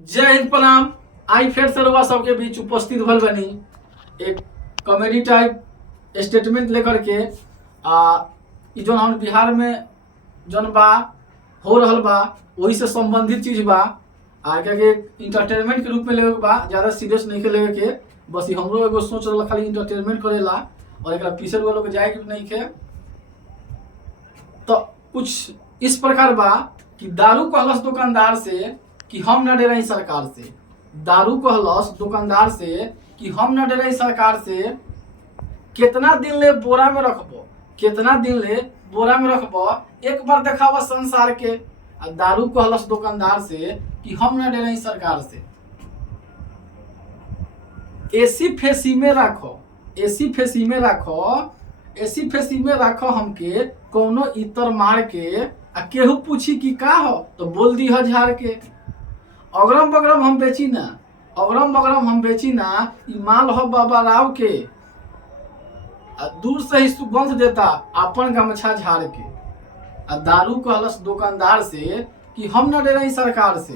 जय हिंद प्रणाम। आई फिर से रउआ सबके बीच उपस्थित भल बनी एक कॉमेडी टाइप स्टेटमेंट लेकर के। ई जो हम बिहार में जौन बा हो रहल बा वही से संबंधित चीज बा। क्या इंटरटेनमेंट के रूप में लेवे के बा, ज़्यादा सीरियस नहीं के लेवे के। बस ये हमरो एगो सोच रहा खाली इंटरटेनमेंट करेला और एक पीछे लोग जाए के नहीं के। तो कुछ इस प्रकार बा कि दारू कहलस दुकानदार से कि हम न डराई सरकार से। दारू कहलस दुकानदार से कि हम न डराई सरकार से। कितना दिन ले बोरा में रखबो, कितना दिन ले बोरा में रखबो, एक बार देखावा संसार के। दारू कहलस दुकानदार से कि हम न डराई सरकार से। एसी फेसी में रखो, एसी फेसी में रखो, एसी फेसी में रखो हमके कोनो इतर मार के। केहू पूछी कि का हो तो बोल दी झाड़ के। अगरम बगरम हम बेची ना, अगरम बगरम हम बेची ना, ई माल हो बाबा राव के। दूर से ही सुगंध देता अपन गमछा झाड़ के। दारू कहलस दुकानदार से कि हम न डराई सरकार से।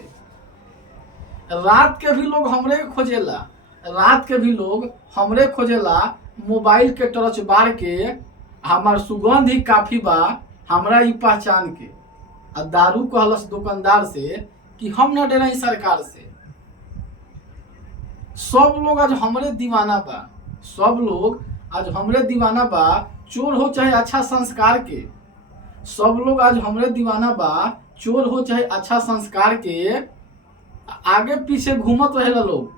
रात के भी लोग हमरे खोजेला, रात के भी लोग हमरे खोजेला। मोबाइल के टॉर्च बार के हमार सुगंध ही काफी बा हमरा ई पहचान के। दारू कहलस दुकानदार से कि हम न डराई सरकार से। सब लोग आज हमरे दीवाना बा, सब लोग आज हमरे दीवाना बा। चोर हो चाहे अच्छा संस्कार के, सब लोग आज हमरे दीवाना बा। चोर हो चाहे अच्छा संस्कार के। आगे पीछे घूमत रहेला लोग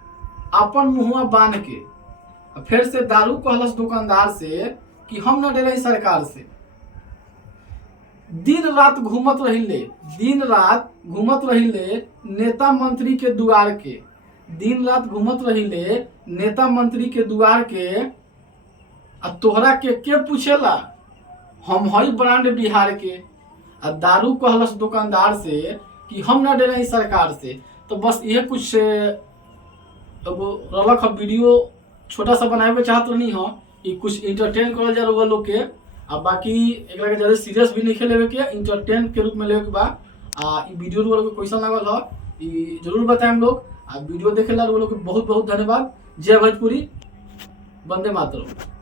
अपन मुहुआ बांध के। फिर से दारू कहलस दुकानदार से कि हम न डराई सरकार से। दिन रात घूमत रहिले, दिन रात घूमत रहिले नेता मंत्री के दुआर के। दिन रात घूमत रहिले नेता मंत्री के दुआर के। तोहरा के पूछेला हम हई ब्रांड बिहार के। दारू कहलस दुकानदार से कि हम न डराई सरकार से। तो बस ये कुछ रलक वीडियो छोटा सा बनाए के चाहत नहीं हो। ये कुछ इंटरटेन करल जा रहा लोग के। बाकी एक ज़्यादा सीरियस भी नहीं लेवे के, इंटरटेन के रूप में लेवे के बा। वीडियो लोग कैसा लागल हो जरूर बताएं हम लोग। वीडियो देखे ला लोग बहुत बहुत धन्यवाद। जय भोजपुरी, वंदे मातरम।